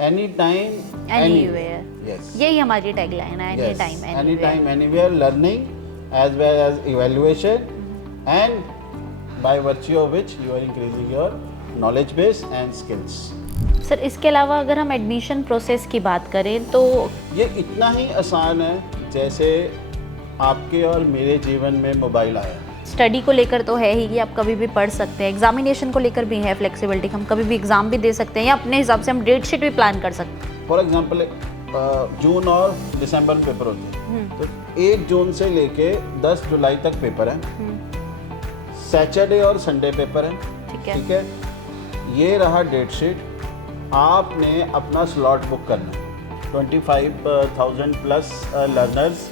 Any time anywhere, yes, यही हमारी tagline है, any time any time anywhere learning as well as evaluation and by virtue of which you are increasing your knowledge base and skills. Sir इसके अलावा अगर हम admission process की बात करें तो ये इतना ही आसान है जैसे आपके और मेरे जीवन में मोबाइल आया। स्टडी को लेकर तो है ही कि आप कभी भी पढ़ सकते हैं, एग्जामिनेशन को लेकर भी है फ्लेक्सिबिलिटी, हम कभी भी एग्ज़ाम भी दे सकते हैं या अपने हिसाब से हम डेट शीट भी प्लान कर सकते हैं। फॉर एग्जांपल जून और दिसंबर में पेपर होते हैं, तो 1 जून से लेके 10 जुलाई तक पेपर है, सैटरडे और संडे पेपर है, ठीक है। ये रहा डेट शीट, आपने अपना स्लॉट बुक करना है। 25,000 plus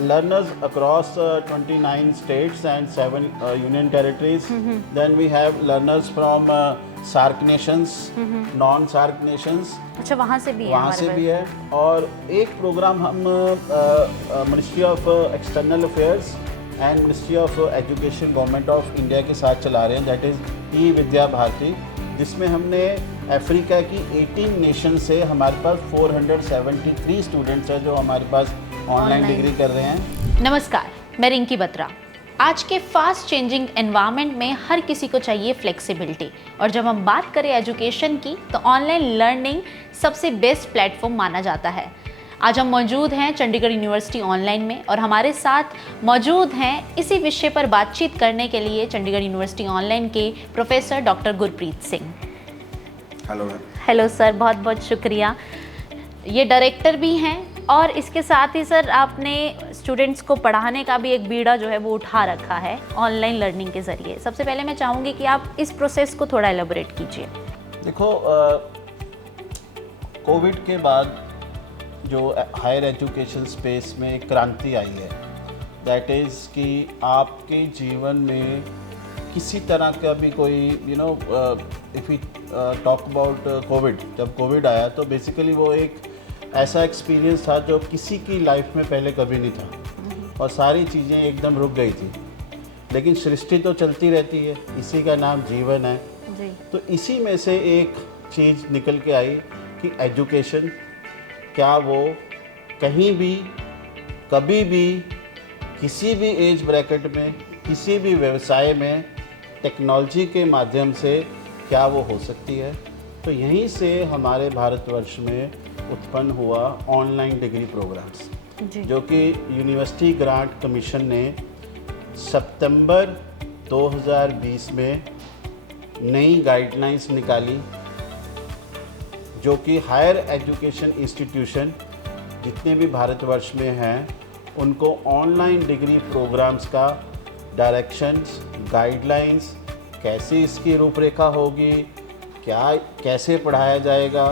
learners across 29 states and 7 union territories. Then we have learners from SAARC nations, non-SAARC nations. अच्छा, वहाँ से भी है, वहाँ से भी है। और एक प्रोग्राम हम ministry of external affairs and ministry of education government of India के साथ चला रहे हैं, दैट इज़ ई विद्या भारती, जिसमें हमने अफ्रीका की 18 नेशन से हमारे पास 473 स्टूडेंट्स हैं जो हमारे पास ऑनलाइन डिग्री कर रहे हैं। नमस्कार, मैं रिंकी बत्रा। आज के फास्ट चेंजिंग एनवायरनमेंट में हर किसी को चाहिए फ्लेक्सिबिलिटी, और जब हम बात करें एजुकेशन की तो ऑनलाइन लर्निंग सबसे बेस्ट प्लेटफॉर्म माना जाता है। आज हम मौजूद हैं चंडीगढ़ यूनिवर्सिटी ऑनलाइन में, और हमारे साथ मौजूद हैं इसी विषय पर बातचीत करने के लिए चंडीगढ़ यूनिवर्सिटी ऑनलाइन के professor doctor Gurpreet Singh. Hello sir, बहुत बहुत शुक्रिया। ये डायरेक्टर भी हैं और इसके साथ ही सर आपने स्टूडेंट्स को पढ़ाने का भी एक बीड़ा जो है वो उठा रखा है ऑनलाइन लर्निंग के ज़रिए। सबसे पहले मैं चाहूँगी कि आप इस प्रोसेस को थोड़ा एलेबोरेट कीजिए। देखो, कोविड के बाद जो हायर एजुकेशन स्पेस में एक क्रांति आई है, दैट इज़ कि आपके जीवन में किसी तरह का भी कोई if you talk about Covid, जब कोविड आया तो बेसिकली वो एक ऐसा एक्सपीरियंस था जो किसी की लाइफ में पहले कभी नहीं था, और सारी चीज़ें एकदम रुक गई थी। लेकिन सृष्टि तो चलती रहती है, इसी का नाम जीवन है जी। तो इसी में से एक चीज़ निकल के आई कि एजुकेशन क्या वो कहीं भी कभी भी किसी भी एज ब्रैकेट में किसी भी व्यवसाय में टेक्नोलॉजी के माध्यम से क्या वो हो सकती है। तो यहीं से हमारे भारतवर्ष में उत्पन्न हुआ ऑनलाइन डिग्री प्रोग्राम्स, जो कि यूनिवर्सिटी ग्रांट कमीशन ने सितंबर 2020 में नई गाइडलाइंस निकाली, जो कि हायर एजुकेशन इंस्टीट्यूशन जितने भी भारतवर्ष में हैं उनको ऑनलाइन डिग्री प्रोग्राम्स का डायरेक्शंस, गाइडलाइंस, कैसे इसकी रूपरेखा होगी, कैसे पढ़ाया जाएगा,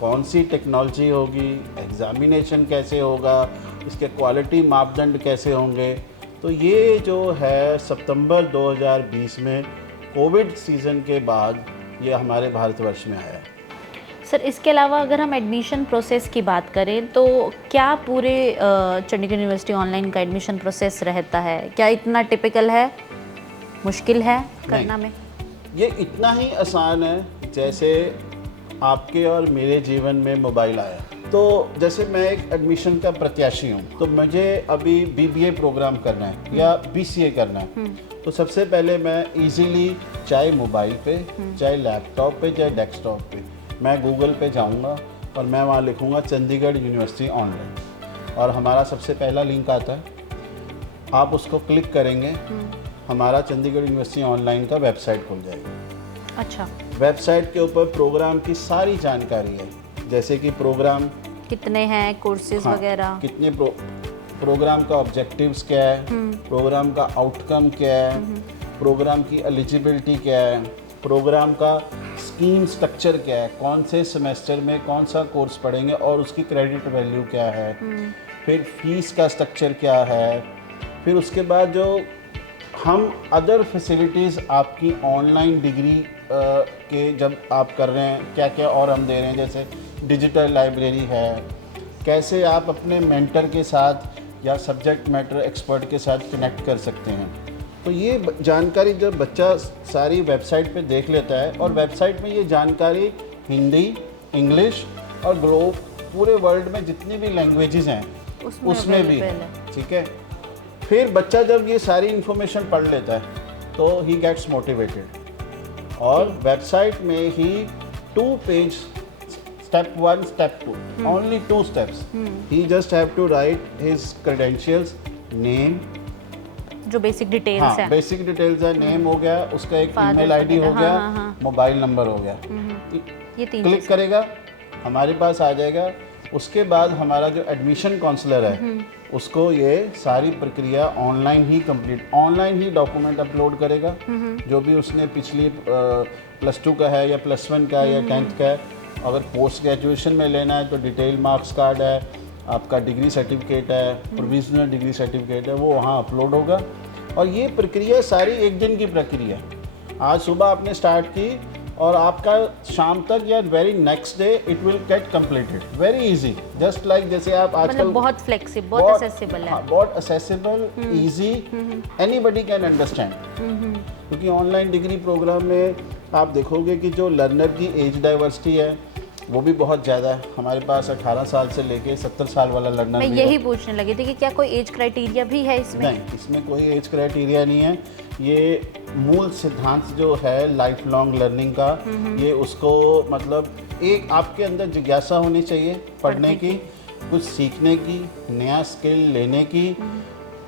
कौन सी टेक्नोलॉजी होगी, एग्ज़ामिनेशन कैसे होगा, इसके क्वालिटी मापदंड कैसे होंगे। तो ये जो है सितंबर 2020 में कोविड सीज़न के बाद ये हमारे भारतवर्ष में आया। सर इसके अलावा अगर हम एडमिशन प्रोसेस की बात करें तो क्या पूरे चंडीगढ़ यूनिवर्सिटी ऑनलाइन का एडमिशन प्रोसेस रहता है? क्या इतना टिपिकल है, मुश्किल है करना में? ये इतना ही आसान है जैसे आपके और मेरे जीवन में मोबाइल आया। तो जैसे मैं एक एडमिशन का प्रत्याशी हूँ, तो मुझे अभी BBA प्रोग्राम करना है या BCA करना है, तो सबसे पहले मैं इजीली चाहे मोबाइल पे, चाहे लैपटॉप पे, चाहे डेस्कटॉप पे, मैं गूगल पे जाऊंगा और मैं वहाँ लिखूंगा चंडीगढ़ यूनिवर्सिटी ऑनलाइन, और हमारा सबसे पहला लिंक आता है। आप उसको क्लिक करेंगे, हमारा चंडीगढ़ यूनिवर्सिटी ऑनलाइन का वेबसाइट खुल जाएगा। अच्छा। वेबसाइट के ऊपर प्रोग्राम की सारी जानकारी है, जैसे कि प्रोग्राम कितने हैं, कोर्सेज वगैरह, कितने प्रोग्राम का ऑब्जेक्टिव्स क्या है, प्रोग्राम का आउटकम क्या है, प्रोग्राम की एलिजिबिलिटी क्या है, प्रोग्राम का स्कीम स्ट्रक्चर क्या है, कौन से सेमेस्टर में कौन सा कोर्स पढ़ेंगे और उसकी क्रेडिट वैल्यू क्या है, फिर फीस का स्ट्रक्चर क्या है, फिर उसके बाद जो हम अदर फैसिलिटीज़ आपकी ऑनलाइन डिग्री के जब आप कर रहे हैं क्या क्या और हम दे रहे हैं, जैसे डिजिटल लाइब्रेरी है, कैसे आप अपने मेंटर के साथ या सब्जेक्ट मैटर एक्सपर्ट के साथ कनेक्ट कर सकते हैं। तो ये जानकारी जब बच्चा सारी वेबसाइट पे देख लेता है, और वेबसाइट में ये जानकारी हिंदी, इंग्लिश और ग्लोब पूरे वर्ल्ड में जितनी भी लैंग्वेजेस हैं उसमें भी है, ठीक है। फिर बच्चा जब ये सारी इन्फॉर्मेशन पढ़ लेता है तो ही गेट्स मोटिवेटेड और वेबसाइट में ही 2 page, step 1 step 2, only 2 steps, he just have to write his credentials, name, जो बेसिक डिटेल्स हाँ है, बेसिक डिटेल्स है, नेम हो गया, उसका एक ईमेल आईडी हो गया, मोबाइल नंबर हो गया, ये 3 क्लिक करेगा हमारे पास आ जाएगा। उसके बाद हमारा जो एडमिशन काउंसलर है उसको ये सारी प्रक्रिया ऑनलाइन ही कंप्लीट, ऑनलाइन ही डॉक्यूमेंट अपलोड करेगा, जो भी उसने पिछली +2 का है या +1 का है या 10th का है। अगर पोस्ट ग्रेजुएशन में लेना है तो डिटेल मार्क्स कार्ड है, आपका डिग्री सर्टिफिकेट है, प्रोविजनल डिग्री सर्टिफिकेट है, वो वहाँ अपलोड होगा। और ये प्रक्रिया सारी एक दिन की प्रक्रिया है। आज सुबह आपने स्टार्ट की और आपका शाम तक या very next day it will get completed, very easy, just like जैसे आप आजकल मतलब बहुत फ्लेक्सिबल, बहुत एक्सेसिबल है, हाँ, बहुत accessible, easy, anybody can understand. क्योंकि ऑनलाइन डिग्री प्रोग्राम में आप देखोगे कि जो लर्नर की एज डाइवर्सिटी है वो भी बहुत ज़्यादा है। हमारे पास 18 साल से लेके 70 साल वाला लर्नर मैं भी यही है। पूछने लगी थी कि क्या कोई एज क्राइटेरिया भी है इसमें? नहीं, इसमें कोई एज क्राइटेरिया नहीं है। ये मूल सिद्धांत जो है लाइफ लॉन्ग लर्निंग का, ये उसको मतलब एक आपके अंदर जिज्ञासा होनी चाहिए पढ़ने की, कुछ सीखने की, नया स्किल लेने की।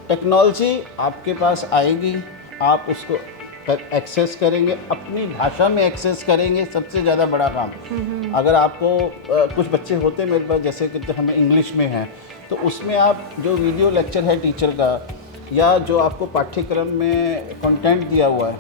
टेक्नोलॉजी आपके पास आएगी, आप उसको एक्सेस करेंगे, अपनी भाषा में एक्सेस करेंगे, सबसे ज़्यादा बड़ा काम। अगर आपको कुछ बच्चे होते हैं मेरे पास जैसे कि हमें इंग्लिश में है तो उसमें आप जो वीडियो लेक्चर है टीचर का या जो आपको पाठ्यक्रम में कंटेंट दिया हुआ है,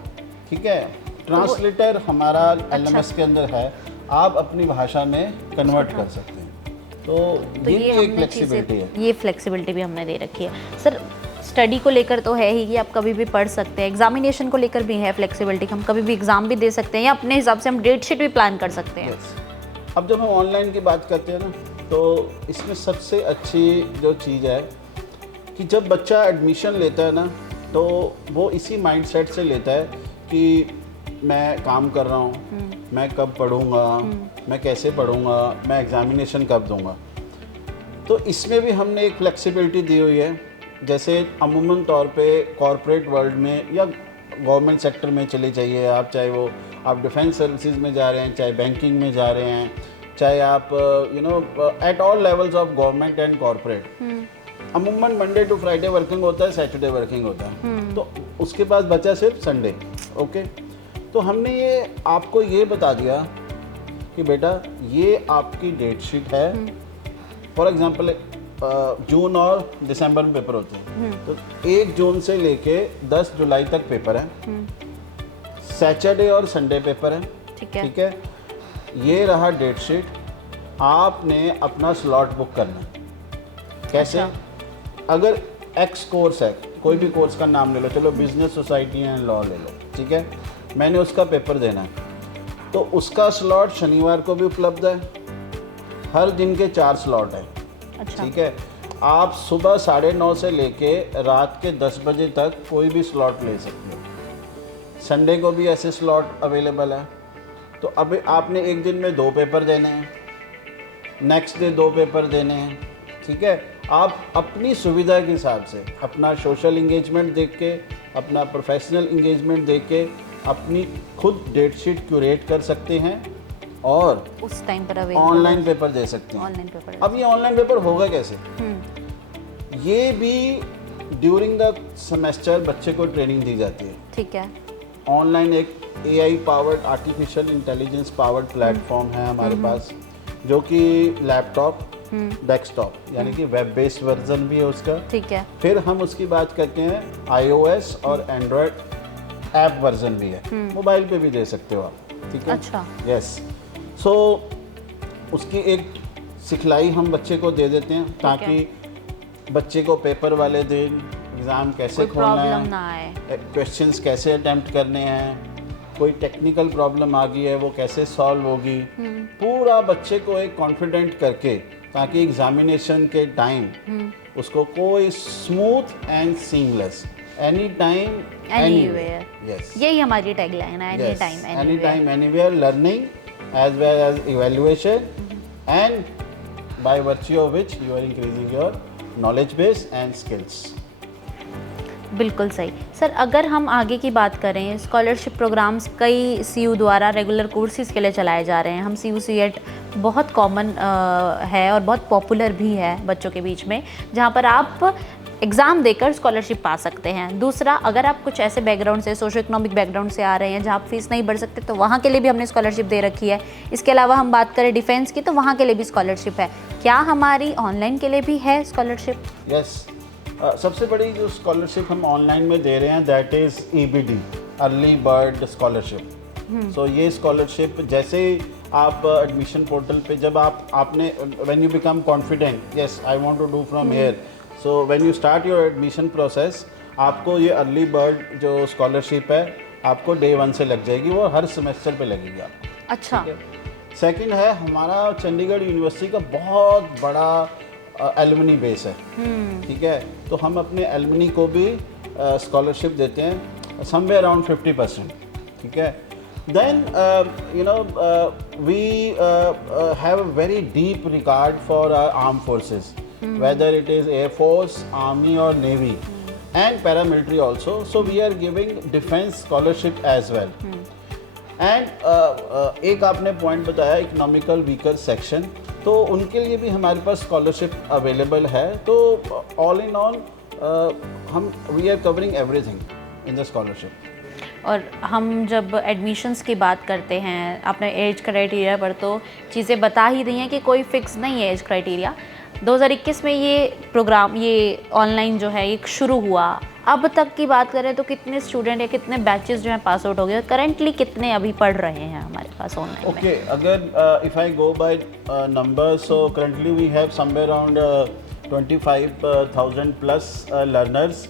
ठीक है, ट्रांसलेटर हमारा LMS के अंदर है, आप अपनी भाषा में कन्वर्ट कर सकते हैं। तो ये भी एक फ्लेक्सिबिलिटी है। ये फ्लेक्सिबिलिटी भी हमने दे रखी है। सर स्टडी को लेकर तो है ही कि आप कभी भी पढ़ सकते हैं, एग्जामिनेशन को लेकर भी है फ्लेक्सिबिलिटी, हम कभी भी एग्ज़ाम भी दे सकते हैं या अपने हिसाब से हम डेट शीट भी प्लान कर सकते हैं। अब जब हम ऑनलाइन की बात करते हैं ना तो इसमें सबसे अच्छी जो चीज़ है कि जब बच्चा एडमिशन लेता है ना तो वो इसी माइंडसेट से लेता है कि मैं काम कर रहा हूँ, मैं कब पढ़ूँगा, मैं कैसे पढ़ूँगा, मैं एग्ज़ामिनेशन कब दूँगा। तो इसमें भी हमने एक फ्लेक्सिबिलिटी दी हुई है। जैसे अमूमन तौर पे कॉरपोरेट वर्ल्ड में या गवर्नमेंट सेक्टर में चले जाइए आप, चाहे वो आप डिफेंस सर्विसेज में जा रहे हैं, चाहे बैंकिंग में जा रहे हैं, चाहे आप at all levels of government and corporate, अमूमन मंडे टू फ्राइडे वर्किंग होता है, सैटरडे वर्किंग होता है, तो उसके पास बचा सिर्फ संडे। ओके, तो हमने ये आपको ये बता दिया कि बेटा ये आपकी डेट शीट है। फॉर एग्जांपल जून और दिसंबर में पेपर होते हैं, तो 1 जून से लेके 10 जुलाई तक पेपर है, सैटरडे और संडे पेपर है, ठीक है। ये रहा डेट शीट, आपने अपना स्लॉट बुक करना है। कैसे? अगर एक्स कोर्स है, कोई भी कोर्स का नाम ले लो, चलो बिजनेस सोसाइटी एंड लॉ ले लो, ठीक है, मैंने उसका पेपर देना है, तो उसका स्लॉट शनिवार को भी उपलब्ध है, हर दिन के 4 स्लॉट हैं। अच्छा। ठीक है, आप सुबह 9:30 से लेके रात के 10 बजे तक कोई भी स्लॉट ले सकते हो। संडे को भी ऐसे स्लॉट अवेलेबल है। तो अब आपने एक दिन में 2 पेपर देने हैं, नेक्स्ट डे 2 पेपर देने हैं, ठीक है। आप अपनी सुविधा के हिसाब से अपना सोशल इंगेजमेंट देख के, अपना प्रोफेशनल इंगेजमेंट देख के अपनी खुद डेट शीट क्यूरेट कर सकते हैं और उस टाइम पर ऑनलाइन पेपर दे सकते हैं। Online paper. अब ये ऑनलाइन पेपर होगा कैसे? ये भी ड्यूरिंग द सेमेस्टर बच्चे को ट्रेनिंग दी जाती है, ठीक है। ऑनलाइन एक AI powered, artificial intelligence powered platform है हमारे पास, जो कि लैपटॉप, डेस्कटॉप यानी कि वेब बेस्ड वर्जन भी है उसका, ठीक है। फिर हम उसकी बात करते हैं iOS और एंड्रॉयड ऐप वर्जन भी है, मोबाइल पे भी दे सकते हो आप, ठीक है। अच्छा। यस, सो उसकी एक सिखलाई हम बच्चे को दे देते हैं ताकि बच्चे को पेपर वाले दिन एग्ज़ाम कैसे खोलना है, क्वेश्चंस कैसे अटेम्प्ट करने हैं, कोई टेक्निकल प्रॉब्लम आ गई है वो कैसे सॉल्व होगी, पूरा बच्चे को एक कॉन्फिडेंट करके, ताकि एग्जामिनेशन के टाइम उसको कोई smooth and seamless, any time anywhere, yes, यही हमारी टैगलाइन है, any time anywhere learning as well as evaluation, and by virtue of which you are increasing your knowledge base and skills. बिल्कुल सही sir. अगर हम आगे की बात करें, स्कॉलरशिप प्रोग्राम्स कई सीयू द्वारा रेगुलर कोर्सेज़ के लिए चलाए जा रहे हैं। हम सीयू सीएट बहुत कॉमन है और बहुत पॉपुलर भी है बच्चों के बीच में, जहाँ पर आप एग्ज़ाम देकर स्कॉलरशिप पा सकते हैं। दूसरा, अगर आप कुछ ऐसे बैकग्राउंड से, सोशो इकोनॉमिक बैकग्राउंड से आ रहे हैं जहाँ आप फीस नहीं भर सकते, तो वहाँ के लिए भी हमने स्कॉलरशिप दे रखी है। इसके अलावा हम बात करें डिफेंस की, तो वहाँ के लिए भी स्कॉलरशिप है। क्या हमारी ऑनलाइन के लिए भी है स्कॉलरशिप? यस, सबसे बड़ी जो स्कॉलरशिप हम ऑनलाइन में दे रहे हैं that is EBD, early bird scholarship. So ये स्कॉलरशिप जैसे आप एडमिशन पोर्टल पे जब आपने when you become confident, yes I want to do from here, so when you start your admission process, आपको ये अर्ली बर्ड जो स्कॉलरशिप है आपको डे 1 से लग जाएगी, वो हर सेमेस्टर पे लगेगी आपको। अच्छा। सेकंड है, हमारा चंडीगढ़ यूनिवर्सिटी का बहुत बड़ा एलुमनी बेस है, ठीक है, तो हम अपने एलुमनी को भी स्कॉलरशिप देते हैं समवेयर अराउंड 50%, ठीक है। Then you know we have a very deep regard for arm forces, whether it is air force, army और navy and paramilitary also, so we are giving defense scholarship as well. And एक आपने point बताया economical weaker section, तो उनके लिए भी हमारे पास scholarship available है। तो ऑल इन ऑल हम we are covering everything in the scholarship. और हम जब एडमिशन्स की बात करते हैं, आपने एज क्राइटेरिया पर तो चीज़ें बता ही दी हैं कि कोई फिक्स नहीं है एज क्राइटेरिया। 2021 में ये प्रोग्राम, ये ऑनलाइन जो है ये शुरू हुआ, अब तक की बात करें तो कितने स्टूडेंट या कितने बैचेस जो हैं पास आउट हो गए, करंटली कितने अभी पढ़ रहे हैं हमारे पास ऑनलाइन? ओके, अगर if I go by number, so currently we have somewhere around 25,000 plus learners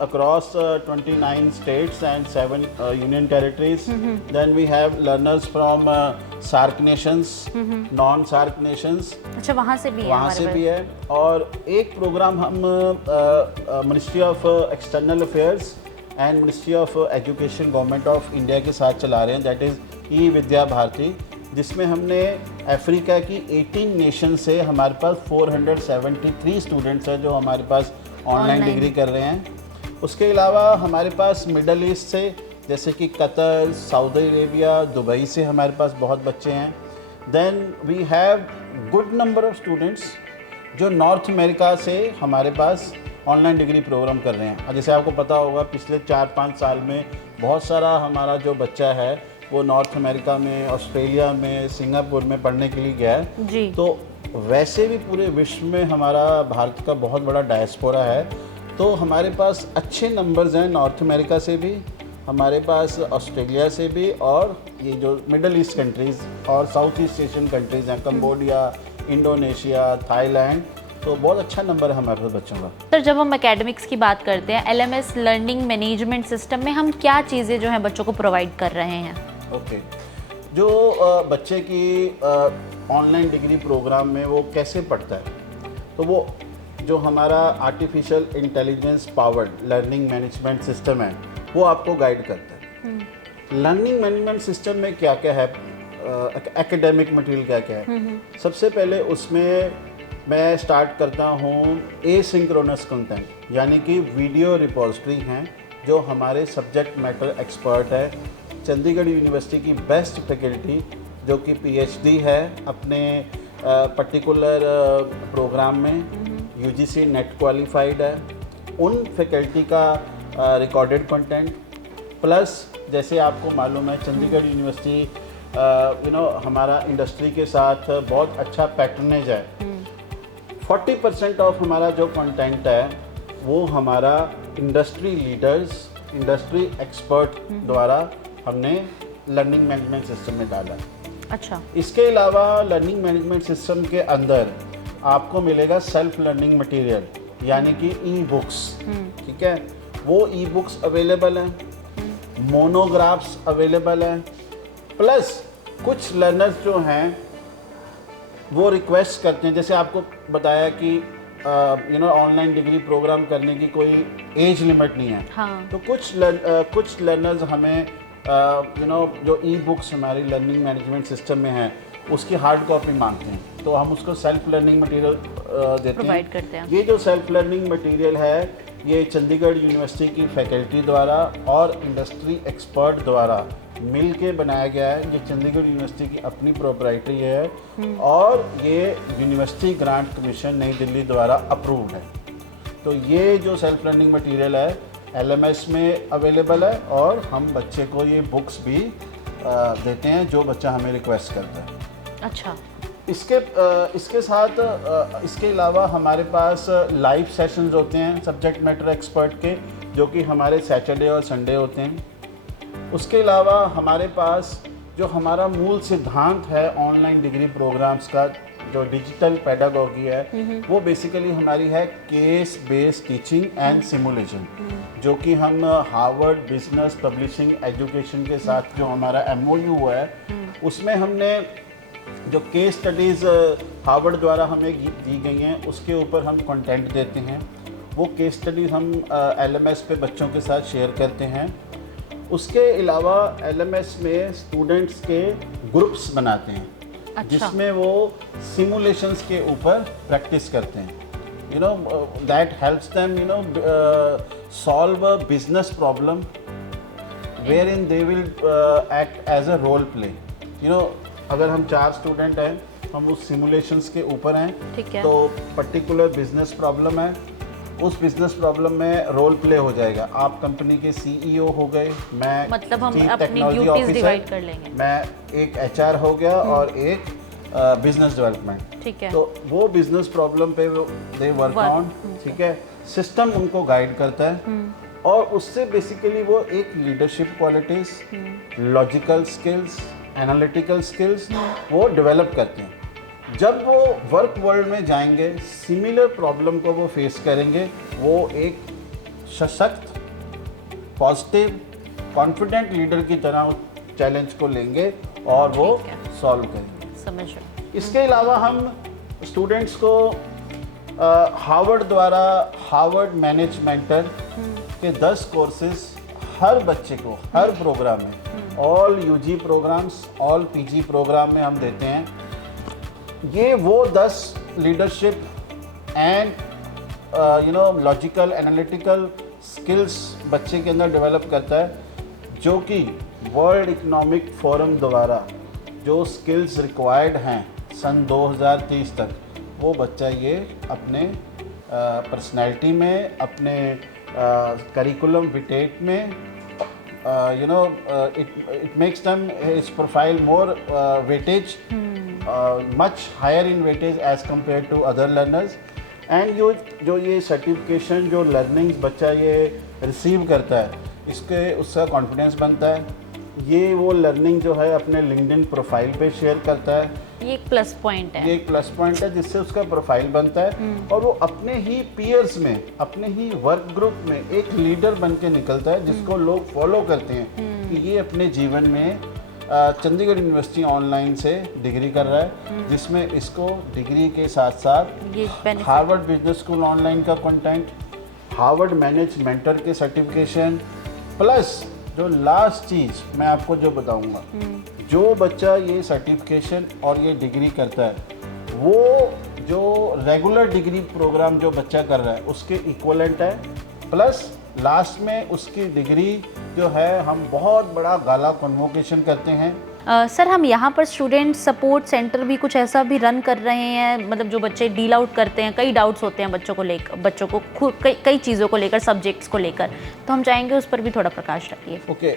across 29 states and 7 union territories. Then we have learners from SAARC nations, non-SAARC nations. अच्छा, वहाँ से भी है? वहाँ से भी है। और एक प्रोग्राम हम ministry of external affairs and ministry of education government of India के साथ चला रहे हैं, दैट इज़ ई विद्या भारती, जिसमें हमने अफ्रीका की 18 नेशन से हमारे पास 473 स्टूडेंट्स हैं जो हमारे पास ऑनलाइन डिग्री कर रहे हैं। उसके अलावा हमारे पास मिडल ईस्ट से, जैसे कि कतर, सऊदी अरेबिया, दुबई से हमारे पास बहुत बच्चे हैं। Then we have good number of students जो नॉर्थ अमेरिका से हमारे पास ऑनलाइन डिग्री प्रोग्राम कर रहे हैं। और जैसे आपको पता होगा पिछले 4-5 साल में बहुत सारा हमारा जो बच्चा है वो नॉर्थ अमेरिका में, ऑस्ट्रेलिया में, सिंगापुर में पढ़ने के लिए गया है जी। तो वैसे भी पूरे विश्व में हमारा भारत का बहुत बड़ा डायस्पोरा है, तो हमारे पास अच्छे नंबर्स हैं नॉर्थ अमेरिका से भी, हमारे पास ऑस्ट्रेलिया से भी, और ये जो मिडल ईस्ट कंट्रीज़ और साउथ ईस्ट एशियन कंट्रीज़ हैं, कंबोडिया, इंडोनेशिया, थाईलैंड, तो बहुत अच्छा नंबर है हमारे पास बच्चों का। सर, जब हम एकेडमिक्स की बात करते हैं, LMS लर्निंग मैनेजमेंट सिस्टम में हम क्या चीज़ें जो हैं बच्चों को प्रोवाइड कर रहे हैं? ओके, जो बच्चे की ऑनलाइन डिग्री प्रोग्राम में वो कैसे पढ़ता है, तो वो जो हमारा artificial intelligence powered learning management system है वो आपको गाइड करता है। लर्निंग मैनेजमेंट सिस्टम में क्या क्या है, एकेडमिक मटेरियल क्या क्या है, सबसे पहले उसमें मैं स्टार्ट करता हूँ एसिंक्रोनस कंटेंट, यानी कि वीडियो रिपोजिटरी हैं जो हमारे सब्जेक्ट मैटर एक्सपर्ट है, चंडीगढ़ यूनिवर्सिटी की बेस्ट फैकल्टी जो कि PhD है अपने पर्टिकुलर प्रोग्राम में, UGC नेट क्वालिफाइड है, उन फैकल्टी का रिकॉर्डेड कंटेंट प्लस, जैसे आपको मालूम है चंडीगढ़ यूनिवर्सिटी हमारा इंडस्ट्री के साथ बहुत अच्छा पैटर्नेज है। 40% ऑफ हमारा जो कंटेंट है वो हमारा इंडस्ट्री लीडर्स, इंडस्ट्री एक्सपर्ट द्वारा हमने लर्निंग मैनेजमेंट सिस्टम में डाला है। अच्छा, इसके अलावा लर्निंग मैनेजमेंट सिस्टम के अंदर आपको मिलेगा सेल्फ लर्निंग मटेरियल, यानी कि ई बुक्स, ठीक है, वो ई बुक्स अवेलेबल हैं, मोनोग्राफ्स अवेलेबल हैं, प्लस कुछ लर्नर्स जो हैं वो रिक्वेस्ट करते हैं, जैसे आपको बताया कि ऑनलाइन डिग्री प्रोग्राम करने की कोई एज लिमिट नहीं है। हाँ। तो कुछ लर्नर्स हमें जो ई बुक्स हमारी लर्निंग मैनेजमेंट सिस्टम में है उसकी हार्ड कॉपी मांगते हैं, तो हम उसको सेल्फ लर्निंग मटेरियल देते प्रोवाइड करते हैं। ये जो सेल्फ लर्निंग मटेरियल है ये चंडीगढ़ यूनिवर्सिटी की फैकल्टी द्वारा और इंडस्ट्री एक्सपर्ट द्वारा मिल के बनाया गया है। ये चंडीगढ़ यूनिवर्सिटी की अपनी प्रोप्राइटरी है और ये यूनिवर्सिटी ग्रांट कमीशन नई दिल्ली द्वारा अप्रूव्ड है। तो ये जो सेल्फ लर्निंग मटेरियल है LMS में अवेलेबल है और हम बच्चे को ये बुक्स भी देते हैं जो बच्चा हमें रिक्वेस्ट करता है। अच्छा, इसके साथ इसके अलावा हमारे पास लाइव सेशंस होते हैं सब्जेक्ट मैटर एक्सपर्ट के, जो कि हमारे सैटरडे और संडे होते हैं। उसके अलावा हमारे पास जो हमारा मूल सिद्धांत है ऑनलाइन डिग्री प्रोग्राम्स का, जो डिजिटल पेडागॉजी है, वो बेसिकली हमारी है case based teaching and simulation, जो कि हम हार्वर्ड बिजनेस पब्लिशिंग एजुकेशन के साथ जो हमारा MOU हुआ है उसमें हमने जो केस स्टडीज़ हार्वर्ड द्वारा हमें दी गई हैं उसके ऊपर हम कंटेंट देते हैं। वो केस स्टडीज़ हम LMS पे बच्चों के साथ शेयर करते हैं। उसके अलावा LMS में स्टूडेंट्स के ग्रुप्स बनाते हैं। अच्छा। जिसमें वो सिमुलेशंस के ऊपर प्रैक्टिस करते हैं। That helps them solve a business problem where in they will act as a role play. अगर हम 4 स्टूडेंट हैं, हम उस सिमुलेशंस के ऊपर हैं, ठीक है। तो पर्टिकुलर बिजनेस प्रॉब्लम है, उस बिजनेस प्रॉब्लम में रोल प्ले हो जाएगा। आप कंपनी के CEO हो गए, मैं मतलब हम चीफ अपनी टेक्नोलॉजी ड्यूटीज डिवाइड ऑफिसर, कर लेंगे। मैं एक HR हो गया और एक बिजनेस डेवलपमेंट। ठीक है। तो वो बिजनेस प्रॉब्लम पे दे वर्क ऑन, ठीक है। सिस्टम उनको गाइड करता है और उससे बेसिकली वो एक leadership qualities, logical skills, analytical skills वो डेवलप करते हैं। जब वो वर्क वर्ल्ड में जाएंगे, सिमिलर प्रॉब्लम को वो फेस करेंगे, वो एक सशक्त, पॉजिटिव, कॉन्फिडेंट लीडर की तरह चैलेंज को लेंगे और वो ठीक है। सॉल्व करेंगे। समझ रहे। इसके अलावा हम स्टूडेंट्स को हार्वर्ड द्वारा हार्वर्ड मैनेज मेंटर के 10 कोर्सेज हर बच्चे को हर प्रोग्राम में, all UG programs, all PG program में हम देते हैं। ये वो 10 leadership and logical analytical skills बच्चे के अंदर डेवलप करता है, जो कि वर्ल्ड इकोनॉमिक फोरम द्वारा जो स्किल्स रिक्वायर्ड हैं सन 2030 तक, वो बच्चा ये अपने पर्सनैलिटी में, अपने करिकुलम विटेट में, it makes them his profile more weightage, much higher in weightage as compared to other learners. And जो ये सर्टिफिकेशन, जो लर्निंग्स बच्चा ये रिसीव करता है, इसके उसका कॉन्फिडेंस बनता है। ये वो लर्निंग जो है अपने लिंक्डइन प्रोफाइल पे शेयर करता है। ये एक प्लस पॉइंट है। ये एक प्लस पॉइंट है जिससे उसका प्रोफाइल बनता है और वो अपने ही पीयर्स में, अपने ही वर्क ग्रुप में एक लीडर बन के निकलता है, जिसको लोग फॉलो करते हैं कि ये अपने जीवन में चंडीगढ़ यूनिवर्सिटी ऑनलाइन से डिग्री कर रहा है, जिसमें इसको डिग्री के साथ साथ हार्वर्ड बिजनेस स्कूल ऑनलाइन का कंटेंट, हार्वर्ड मैनेज मेंटर के सर्टिफिकेशन, प्लस जो लास्ट चीज़ मैं आपको जो बताऊंगा, जो बच्चा ये सर्टिफिकेशन और ये डिग्री करता है, वो जो रेगुलर डिग्री प्रोग्राम जो बच्चा कर रहा है उसके इक्वलेंट है, प्लस लास्ट में उसकी डिग्री जो है हम बहुत बड़ा गाला कन्वोकेशन करते हैं। सर, हम यहाँ पर स्टूडेंट सपोर्ट सेंटर भी कुछ ऐसा भी रन कर रहे हैं, मतलब जो बच्चे डील आउट करते हैं, कई डाउट्स होते हैं बच्चों को लेकर, बच्चों को खुद कई चीज़ों को लेकर, सब्जेक्ट्स को लेकर, तो हम चाहेंगे उस पर भी थोड़ा प्रकाश रखिए। ओके,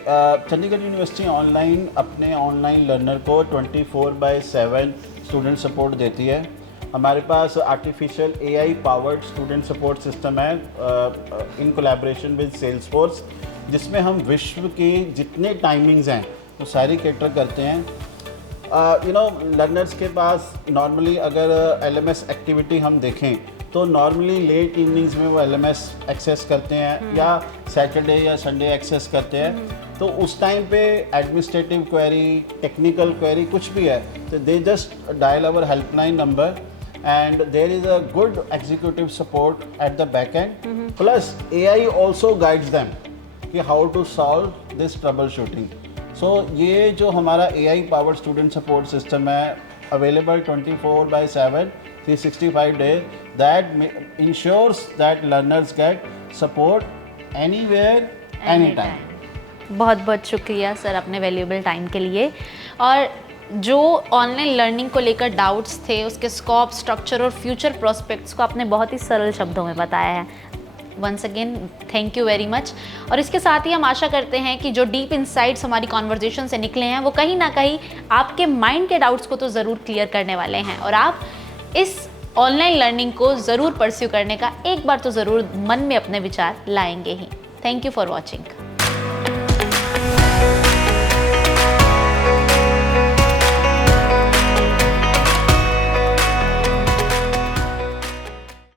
चंडीगढ़ यूनिवर्सिटी ऑनलाइन अपने ऑनलाइन लर्नर को 24/7 स्टूडेंट सपोर्ट देती है। हमारे पास artificial AI powered student support system है इन कोलैबोरेशन विद सेल्सफोर्स, जिसमें हम विश्व की जितने टाइमिंग्स हैं वो सारी कैटर करते हैं। लर्नर्स के पास नॉर्मली अगर LMS एक्टिविटी हम देखें तो नॉर्मली लेट इवनिंग्स में वो LMS एक्सेस करते हैं या सैटरडे या संडे एक्सेस करते हैं। तो उस टाइम पे एडमिनिस्ट्रेटिव क्वेरी, टेक्निकल क्वेरी कुछ भी है तो they just dial our helpline number and there is a good executive support at the back end. Plus AI also guides them कि how to solve this troubleshooting. सो ये जो हमारा AI powered student support system है, available 24/7 365 days, that ensures that learners get support anywhere anytime. बहुत बहुत शुक्रिया sir अपने valuable time के लिए। और जो ऑनलाइन लर्निंग को लेकर डाउट्स थे, उसके स्कोप, स्ट्रक्चर और फ्यूचर प्रोस्पेक्ट्स को आपने बहुत ही सरल शब्दों में बताया है। Once again thank you very much. और इसके साथ ही हम आशा करते हैं कि जो डीप इनसाइट्स हमारी कॉन्वर्जेशन से निकले हैं वो कहीं ना कहीं आपके माइंड के डाउट्स को तो ज़रूर क्लियर करने वाले हैं और आप इस ऑनलाइन लर्निंग को ज़रूर परस्यू करने का एक बार तो ज़रूर मन में अपने विचार लाएंगे ही। Thank you for watching.